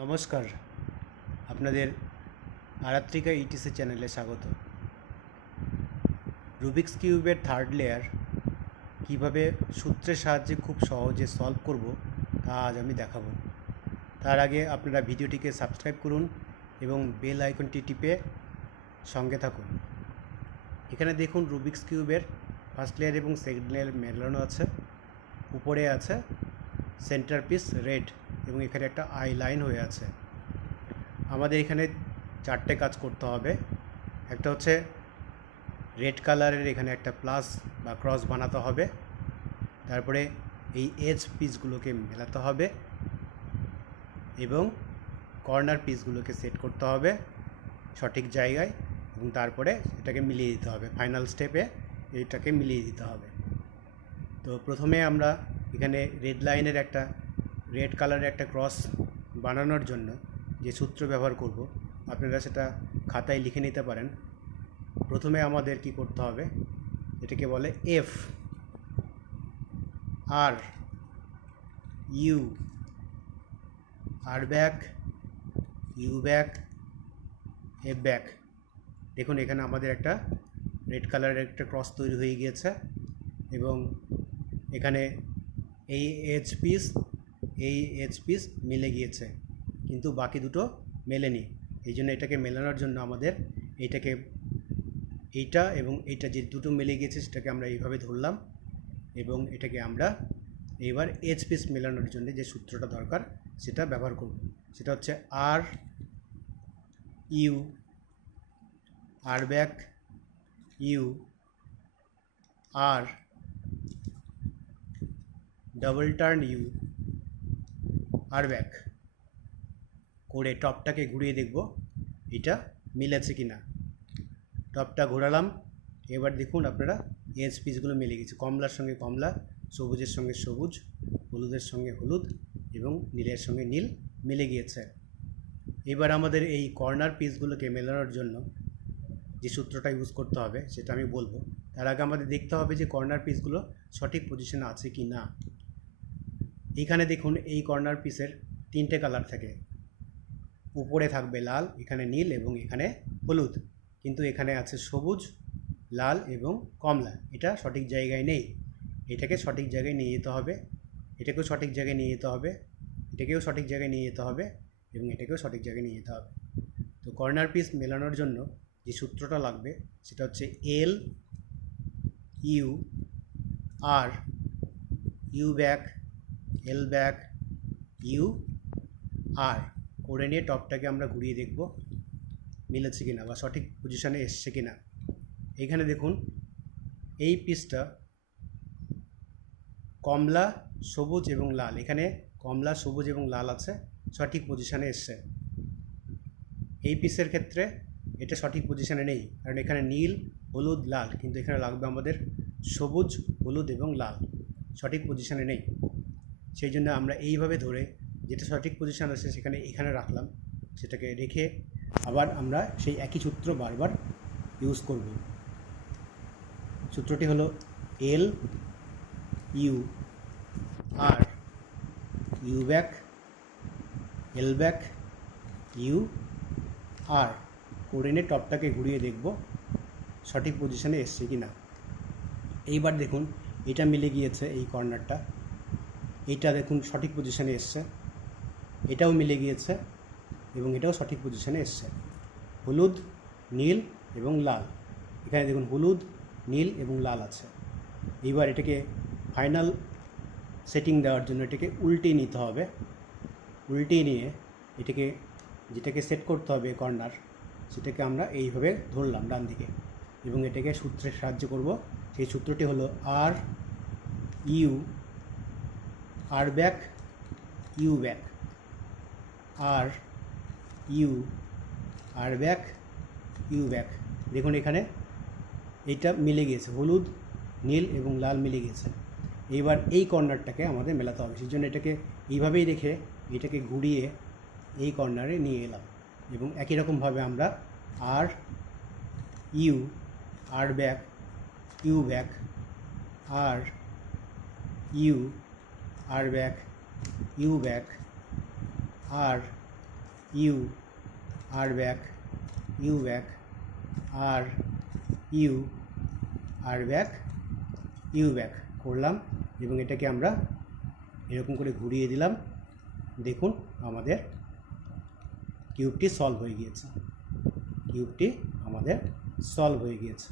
নমস্কার, আপনাদের আরাত্রিকা ইটিসি চ্যানেলে স্বাগত। রুবিক্স কিউবের থার্ড লেয়ার কিভাবে সূত্রের সাহায্যে খুব সহজে সলভ করব তা আজ আমি দেখাবো। তার আগে আপনারা ভিডিওটিকে সাবস্ক্রাইব করুন এবং বেল আইকনটি টিপে সঙ্গে থাকুন। এখানে দেখুন রুবিক্স কিউবের ফার্স্ট লেয়ার এবং সেকেন্ড লেয়ার মেলানো আছে। উপরে আছে সেন্টার পিস রেড এবং এখানে একটা আই লাইন হয়ে আছে। আমাদের এখানে চারটে কাজ করতে হবে। একটা হচ্ছে রেড কালারের এখানে একটা প্লাস বা ক্রস বানাতে হবে, তারপরে এই এজ পিসগুলোকে মেলাতে হবে এবং কর্নার পিসগুলোকে সেট করতে হবে সঠিক জায়গায় এবং তারপরে এটাকে মিলিয়ে দিতে হবে। ফাইনাল স্টেপে এইটাকে মিলিয়ে দিতে হবে। তো প্রথমে আমরা এখানে রেড লাইনের একটা রেড কালারের একটা ক্রস বানানোর জন্য যে সূত্র ব্যবহার করব আপনারা সেটা খাতায় লিখে নিতে পারেন। প্রথমে আমাদের কি করতে হবে, এটাকে বলে F R U R back U back F back. দেখুন এখানে আমাদের একটা রেড কালারের একটা ক্রস তৈরি হয়ে গিয়েছে এবং এখানে এই এজ পিস মিলে গিয়েছে, কিন্তু বাকি দুটো মেলেনি। এই জন্য এটাকে মেলানোর জন্য আমাদের এইটা এবং এইটা যে দুটো মিলে গিয়েছে সেটাকে আমরা এইভাবে ধরলাম এবং এটাকে আমরা এইবার এজ পিস মেলানোর জন্য যে সূত্রটা দরকার সেটা ব্যবহার করব। সেটা হচ্ছে R U R back U R double turn U R back করে টপটাকে ঘুরিয়ে দেখব এটা মিলেছে কি না। টপটা ঘোরালাম, এবার দেখুন আপনারা এজ পিসগুলো মিলে গেছে। কমলার সঙ্গে কমলা, সবুজের সঙ্গে সবুজ, হলুদের সঙ্গে হলুদ এবং নীলের সঙ্গে নীল মিলে গিয়েছে। এবার আমাদের এই কর্নার পিসগুলোকে মেলানোর জন্য যে সূত্রটা ইউজ করতে হবে সেটা আমি বলবো। তার আগে আমাদের দেখতে হবে যে কর্নার পিসগুলো সঠিক পজিশনে আছে কি না। এইখানে দেখুন এই কর্নার পিসের তিনটে কালার থাকে, উপরে থাকবে লাল, এখানে নীল এবং এখানে হলুদ, কিন্তু এখানে আছে সবুজ, লাল এবং কমলা। এটা সঠিক জায়গায় নেই। এটাকে সঠিক জায়গায় নিয়ে যেতে হবে, এটাকেও সঠিক জায়গায় নিয়ে যেতে হবে, এটাকেও সঠিক জায়গায় নিয়ে যেতে হবে এবং এটাকেও সঠিক জায়গায় নিয়ে যেতে হবে। তো কর্নার পিস মেলানোর জন্য যে সূত্রটা লাগবে সেটা হচ্ছে L U R U back L back U R করে নিয়ে টপটাকে আমরা ঘুরিয়ে দেখব মিলেছে কিনা বা সঠিক পজিশনে এসছে কিনা। এখানে দেখুন এই পিসটা কমলা, সবুজ এবং লাল, এখানে কমলা, সবুজ এবং লাল আছে, সঠিক পজিশনে এসছে। এই পিসের ক্ষেত্রে এটা সঠিক পজিশনে নেই, কারণ এখানে নীল, হলুদ, লাল, কিন্তু এখানে লাগবে আমাদের সবুজ, হলুদ এবং লাল, সঠিক পজিশনে নেই। সেই জন্য আমরা এইভাবে ধরে যেটা সঠিক পজিশন আছে সেখানে এখানে রাখলাম, সেটাকে রেখে আবার আমরা সেই একই সূত্র বারবার ইউজ করব। সূত্রটি হলো L U R U back L back U R করে নিয়ে টপটাকে ঘুরিয়ে দেখব সঠিক পজিশনে এসছে কি না। এইবার দেখুন এটা মিলে গিয়েছে, এই কর্নারটা, এইটা দেখুন সঠিক পজিশনে এসছে, এটাও মিলে গিয়েছে এবং এটাও সঠিক পজিশনে এসছে। হলুদ, নীল এবং লাল, এখানে দেখুন হলুদ, নীল এবং লাল আছে। এইবার এটাকে ফাইনাল সেটিং দেওয়ার জন্য এটাকে উল্টিয়ে নিতে হবে। উল্টিয়ে নিয়ে এটাকে যেটাকে সেট করতে হবে কর্নার, সেটাকে আমরা এইভাবে ধরলাম ডান দিকে এবং এটাকে সূত্রের সাহায্য করব। সেই সূত্রটি হলো R U R back U back R U R back U back. দেখুন এখানে এইটা মিলে গিয়েছে, হলুদ, নীল এবং লাল মিলে গিয়েছে। এইবার এই কর্নারটাকে আমাদের মেলাতে হবে, সেই জন্য এটাকে এইভাবেই রেখে এটাকে ঘুরিয়ে এই কর্নারে নিয়ে এলাম এবং একই রকমভাবে আমরা R U R back U back R U R back U back R U, R back, U back, R U, R back, U back করলাম এবং এটাকে আমরা এরকম করে ঘুরিয়ে দিলাম। দেখুন আমাদের কিউবটি সলভ হয়ে গিয়েছে, কিউবটি আমাদের সলভ হয়ে গিয়েছে।